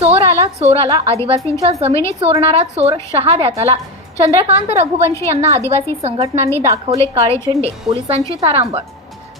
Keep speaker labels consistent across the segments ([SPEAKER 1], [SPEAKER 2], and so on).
[SPEAKER 1] चोर आला चोर आला. आदिवासींच्या जमिनी चोरणारा चोर शहाद्यात आला. चंद्रकांत रघुवंशी यांना आदिवासी संघटनांनी दाखवले काळे झेंडे. पोलिसांची तारांबळ.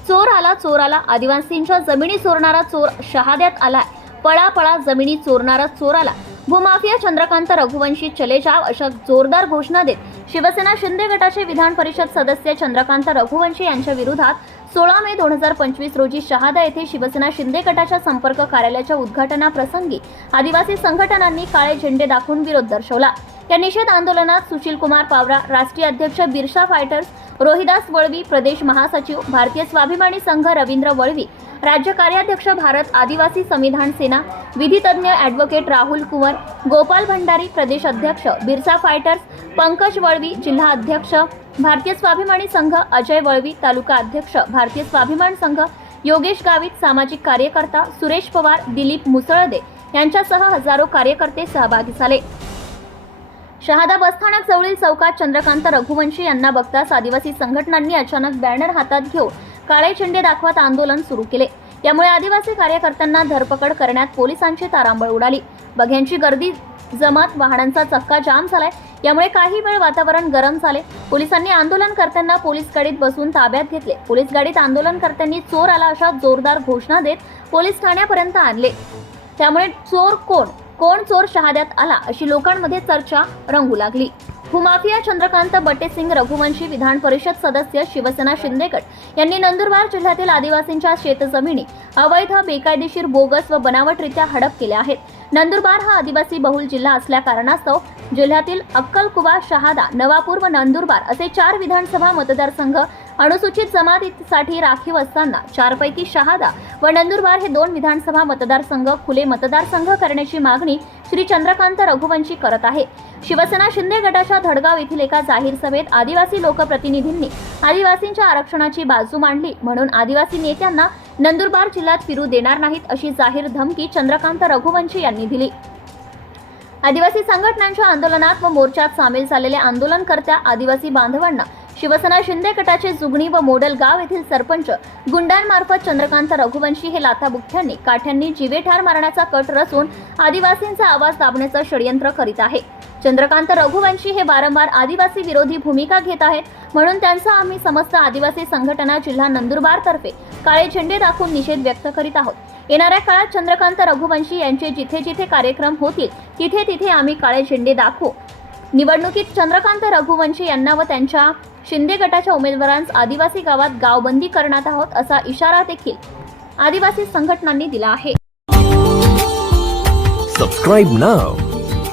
[SPEAKER 1] चोर आला चोर आला. आदिवासींच्या जमिनी चोरणारा चोर शहाद्यात आलाय. पळा पळा जमिनी चोरणारा चोर आला. भूमाफिया चंद्रकांत रघुवंशी चले जाव अशा जोरदार घोषणा देत शिवसेना शिंदे गटाचे विधान परिषद सदस्य चंद्रकांत रघुवंशी यांच्या विरोधात सोळा मे दोन हजार पंचवीस रोजी शहादा येथे शिवसेना शिंदे गटाच्या संपर्क कार्यालयाच्या उद्घाटनाप्रसंगी आदिवासी संघटनांनी काळे झेंडे दाखवून विरोध दर्शवला. या निषेध आंदोलनात सुशील कुमार पावरा राष्ट्रीय अध्यक्ष बिरसा फायटर्स रोहिदास वळवी प्रदेश महासचिव भारतीय स्वाभिमानी संघ रवींद्र वळवी राज्य कार्याध्यक्ष भारत आदिवासी संविधान सेना विधितज्ञ ॲडव्होकेट राहुल कुंवर गोपाल भंडारी प्रदेश अध्यक्ष बिरसा फायटर्स पंकज वळवी जिल्हा अध्यक्ष भारतीय स्वाभिमानी संघ अजय वळवी तालुका अध्यक्ष भारतीय स्वाभिमान संघ योगेश गावित सामाजिक कार्यकर्ता सुरेश पवार दिलीप मुसळदे यांच्यासह हजारो कार्यकर्ते सहभागी झाले. शहादा बसस्थानक जवळील चौकात चंद्रकांत रघुवंशी यांना बघताच आदिवासी संघटनांनी अचानक बॅनर हातात घेऊन काळे झेंडे दाखवत आंदोलन सुरू केले. यामुळे आदिवासी कार्यकर्त्यांना धरपकड करण्यात पोलिसांची तारांबळ उडाली. बघ्यांची गर्दी जमात वाहनांचा चक्का जाम झालाय. यामुळे काही वेळ वातावरण गरम झाले. पोलिसांनी आंदोलनकर्त्यांना पोलीस गाडीत बसून ताब्यात घेतले. पोलीस गाडीत आंदोलनकर्त्यांनी चोर आला अशा जोरदार घोषणा देत पोलीस ठाण्यापर्यंत आणले. त्यामुळे चोर कोण? कोण चोर शहाद्यात आला? अशी लोकांमध्ये चर्चा रंगू लागली. भूमाफिया चंद्रकांत बटेसिंग रघुवंशी विधान परिषद सदस्य शिवसेना शिंदेगड यांनी नंदुरबार जिल्ह्यातील आदिवासींच्या शेतजमिनी अवैध बेकायदेशीर बोगस व बनावटरित्या हडप केल्या आहेत. नंदुरबार हा आदिवासी बहुल जिल्हा असल्या कारणास्तव जिल्ह्यातील अक्कलकुवा शहादा नवापूर व नंदुरबार असे चार विधानसभा मतदारसंघ अनुसूचित जमातीसाठी राखीव असताना चारपैकी शहादा व नंदुरबार हे दोन विधानसभा मतदारसंघ खुले मतदारसंघ करण्याची मागणी श्री चंद्रकांत रघुवंशी करत आहे. शिवसेना शिंदे गटाच्या धडगाव येथील एका जाहीर सभेत आदिवासी लोकप्रतिनिधींनी आदिवासींच्या आरक्षणाची बाजू मांडली म्हणून आदिवासी नेत्यांना नंदुरबार जिल्ह्यात फिरू देणार नाहीत अशी जाहीर धमकी चंद्रकांत रघुवंशी यांनी दिली. आदिवासी संघटनांच्या आंदोलनात व मोर्चात सामील झालेल्या आंदोलनकर्त्या आदिवासी बांधवांना शिवसेना शिंदे गटाचे जुगणी व मोडल गाव येथील सरपंच गुंडांमार्फत चंद्रकांत रघुवंशी हे लाथाबुक्क्यांनी काठ्यांनी जिवेठार मारण्याचा कट रचून आदिवासींचा आवाज दाबण्याचं षडयंत्र करीत आहे. चंद्रकांत रघुवंशी हे वारंवार आदिवासी विरोधी भूमिका घेत आहेत. म्हणून त्यांचा आम्ही समस्त आदिवासी संघटना जिल्हा नंदुरबार तर्फे काळे झेंडे दाखवून निषेध व्यक्त करीत आहोत. येणाऱ्या काळात चंद्रकांत रघुवंशी यांचे जिथे जिथे कार्यक्रम होतील तिथे तिथे आम्ही काळे झेंडे दाखवू. निवडणुकीत चंद्रकांत रघुवंशी यांना व त्यांच्या शिंदे गटाच्या उमेदवारांस आदिवासी गावात गावबंदी करण्यात आहोत असा इशारा देखील आदिवासी संघटनांनी दिला आहे.
[SPEAKER 2] Subscribe now